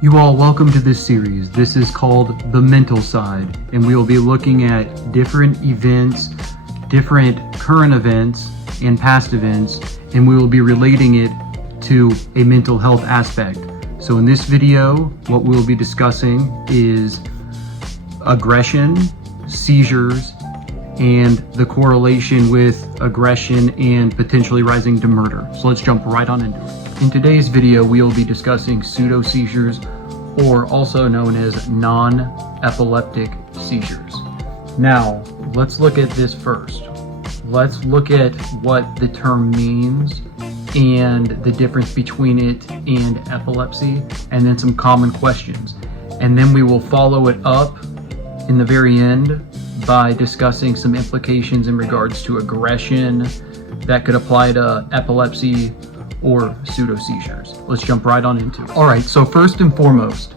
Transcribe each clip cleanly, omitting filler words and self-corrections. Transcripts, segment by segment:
You all, welcome to this series. This is called The Mental Side, and we will be looking at different events, different current events and past events, and we will be relating it to a mental health aspect. So in this video, what we will be discussing is aggression, seizures, and the correlation with aggression and potentially rising to murder. So let's jump right on into it. In today's video, we will be discussing pseudo seizures, or also known as non-epileptic seizures. Now, let's look at this first. Let's look at what the term means and the difference between it and epilepsy, and then some common questions. And then we will follow it up in the very end by discussing some implications in regards to aggression that could apply to epilepsy or pseudo seizures. Let's jump right on into it. All right, so first and foremost,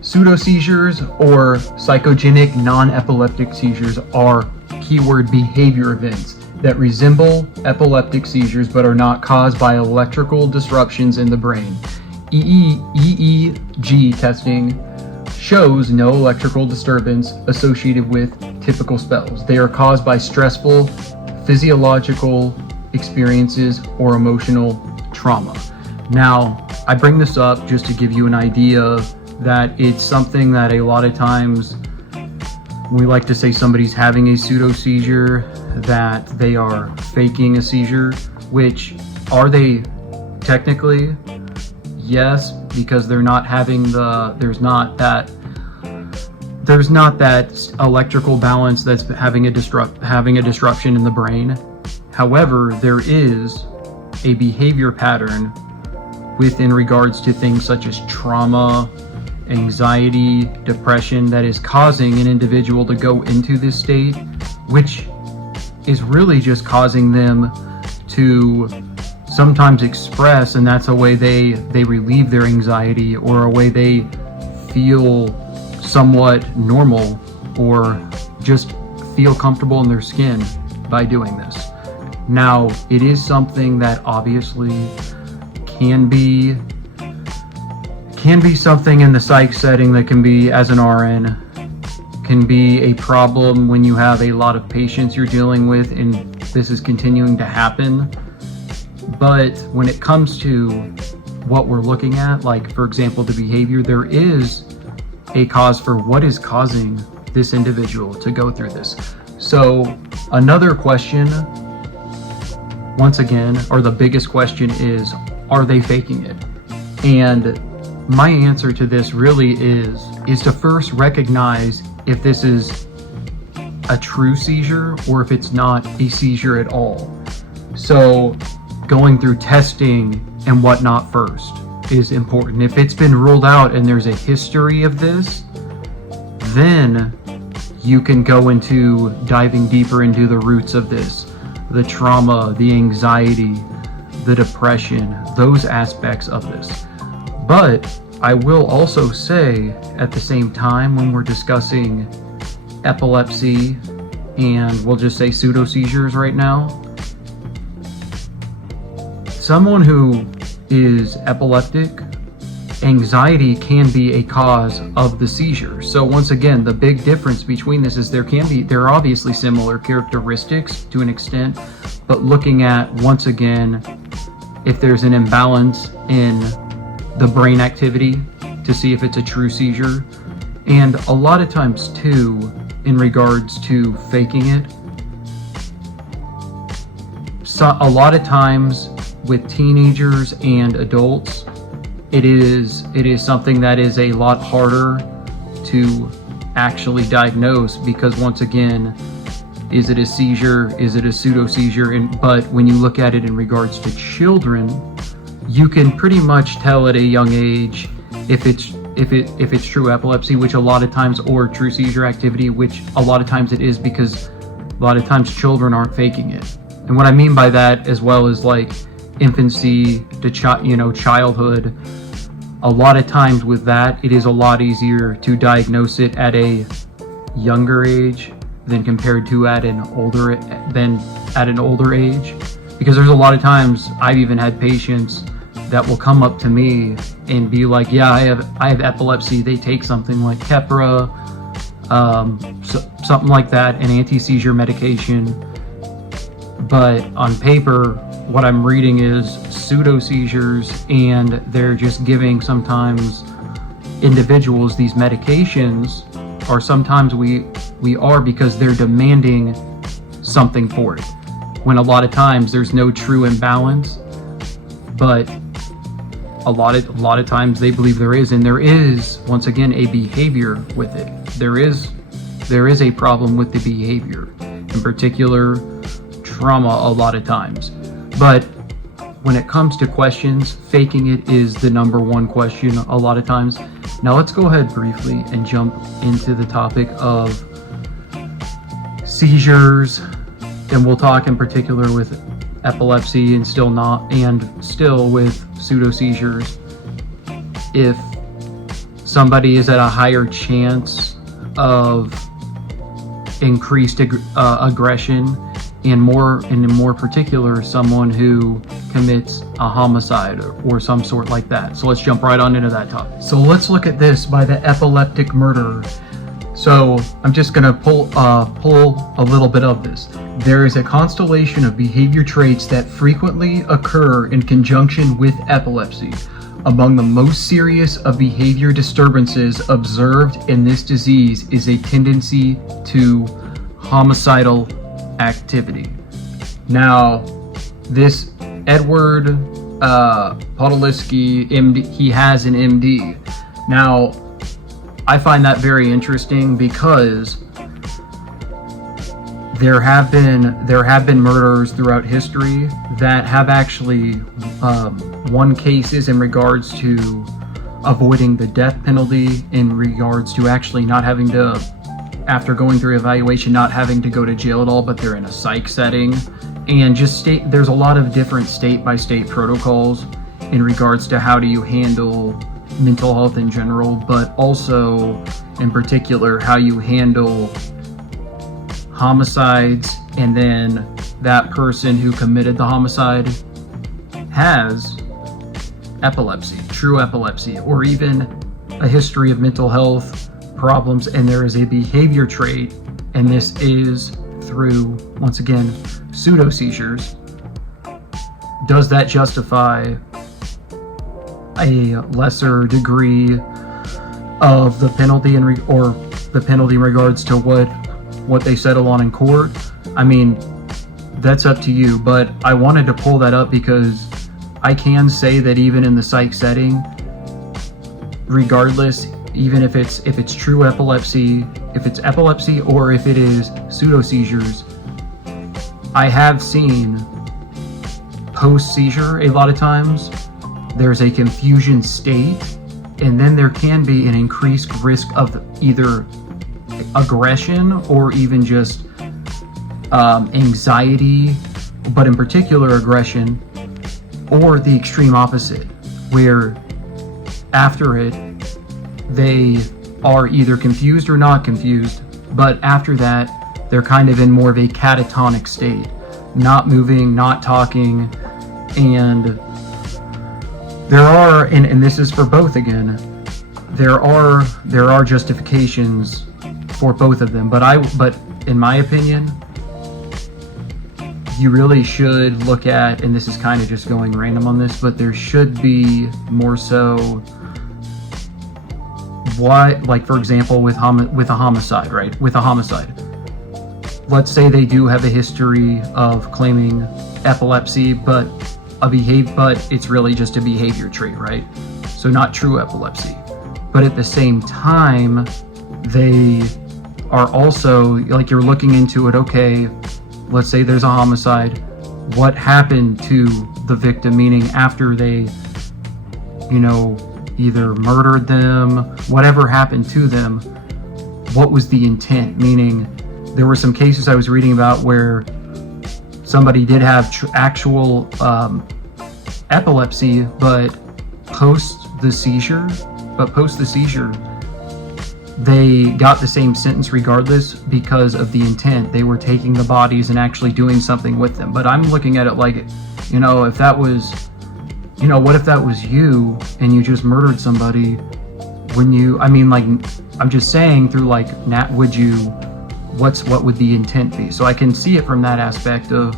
pseudo seizures or psychogenic non-epileptic seizures are keyword behavior events that resemble epileptic seizures but are not caused by electrical disruptions in the brain. EEG testing shows no electrical disturbance associated with typical spells. They are caused by stressful physiological experiences or emotional trauma. Now, I bring this up just to give you an idea that it's something that a lot of times we like to say somebody's having a pseudo seizure, that they are faking a seizure, which are they technically? Yes, because they're not having there's not that electrical balance that's having a disruption in the brain. However, there is a behavior pattern in regards to things such as trauma, anxiety, depression that is causing an individual to go into this state, which is really just causing them to sometimes express, and that's a way they relieve their anxiety, or a way they feel somewhat normal or just feel comfortable in their skin by doing this. Now, it is something that obviously can be something in the psych setting that can be, as an RN, can be a problem when you have a lot of patients you're dealing with and this is continuing to happen. But when it comes to what we're looking at, like for example the behavior, there is a cause for what is causing this individual to go through this. So another question, once again, or the biggest question is, are they faking it? And my answer to this really is to first recognize if this is a true seizure or if it's not a seizure at all. So going through testing and whatnot first is important. If it's been ruled out and there's a history of this, then you can go into diving deeper into the roots of this, the trauma, the anxiety, the depression, those aspects of this. But I will also say at the same time, when we're discussing epilepsy and we'll just say pseudo seizures right now, someone who is epileptic, anxiety can be a cause of the seizure. So once again, the big difference between this is there are obviously similar characteristics to an extent, but looking at, once again, if there's an imbalance in the brain activity to see if it's a true seizure. And a lot of times too, in regards to faking it, so a lot of times with teenagers and adults, it is something that is a lot harder to actually diagnose, because once again, is it a seizure? Is it a pseudo seizure? But when you look at it in regards to children, you can pretty much tell at a young age if it's true epilepsy, which a lot of times, or true seizure activity, which a lot of times it is, because a lot of times children aren't faking it. And what I mean by that, as well as like infancy to childhood, a lot of times with that, it is a lot easier to diagnose it at a younger age than compared to at an older age, because there's a lot of times I've even had patients that will come up to me and be like, yeah, I have epilepsy. They take something like Keppra, something like that, an anti-seizure medication. But on paper, what I'm reading is pseudo seizures, and they're just giving sometimes individuals these medications, or sometimes we are, because they're demanding something for it, when a lot of times there's no true imbalance, but a lot of times they believe there is, and there is, once again, a behavior with it. There is a problem with the behavior, in particular trauma a lot of times. But when it comes to questions, faking it is the number one question a lot of times. Now let's go ahead briefly and jump into the topic of seizures, and we'll talk in particular with epilepsy and still with pseudo seizures. If somebody is at a higher chance of increased aggression, and in more particular, someone who commits a homicide or some sort like that. So let's jump right on into that topic. So let's look at this by the epileptic murderer. So I'm just going to pull a little bit of this. There is a constellation of behavior traits that frequently occur in conjunction with epilepsy. Among the most serious of behavior disturbances observed in this disease is a tendency to homicidal activity. Now, this Edward Podolsky, MD, he has an MD. Now, I find that very interesting because there have been murderers throughout history that have actually won cases in regards to avoiding the death penalty, in regards to actually not having to, after going through evaluation, not having to go to jail at all, but they're in a psych setting. And there's a lot of different state-by-state protocols in regards to how do you handle mental health in general, but also in particular how you handle homicides, and then that person who committed the homicide has epilepsy, true epilepsy, or even a history of mental health problems, and there is a behavior trait, and this is through, once again, pseudo seizures. Does that justify a lesser degree of the penalty or the penalty in regards to what they settle on in court? I mean, that's up to you, but I wanted to pull that up because I can say that even in the psych setting, regardless, even if it's true epilepsy, if it's epilepsy or if it is pseudo seizures, I have seen post-seizure a lot of times there's a confusion state, and then there can be an increased risk of either aggression or even just anxiety, but in particular aggression, or the extreme opposite, where after it they are either confused or not confused, but after that they're kind of in more of a catatonic state, not moving, not talking. And there are, and this is for both again, there are justifications for both of them, but in my opinion, you really should look at, and this is kind of just going random on this, but there should be more so what, like for example, with a homicide, right? With a homicide, let's say they do have a history of claiming epilepsy, but it's really just a behavior trait, right? So not true epilepsy. But at the same time, they are also, like, you're looking into it, okay, let's say there's a homicide. What happened to the victim? Meaning after they, either murdered them, whatever happened to them, what was the intent? Meaning there were some cases I was reading about where somebody did have actual epilepsy, but post the seizure, they got the same sentence regardless because of the intent. They were taking the bodies and actually doing something with them. But I'm looking at it like, if that was you know, what if that was you and you just murdered somebody? When you, I mean, like, I'm just saying through like, what would the intent be? So I can see it from that aspect of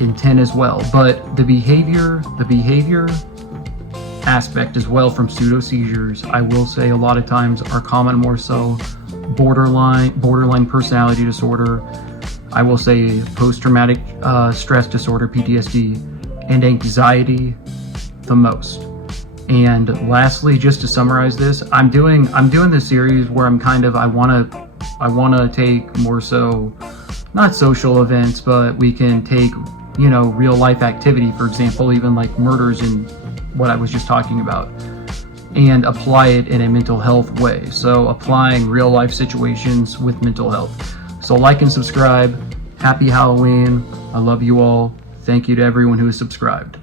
intent as well. But the behavior aspect as well from pseudo seizures, I will say a lot of times are common, more so borderline personality disorder. I will say post-traumatic stress disorder, PTSD, and anxiety the most. And lastly, just to summarize this, I'm doing this series where I'm kind of, I want to take more so, not social events, but we can take, you know, real life activity, for example, even like murders and what I was just talking about, and apply it in a mental health way. So applying real life situations with mental health. So like and subscribe. Happy Halloween. I love you all. Thank you to everyone who has subscribed.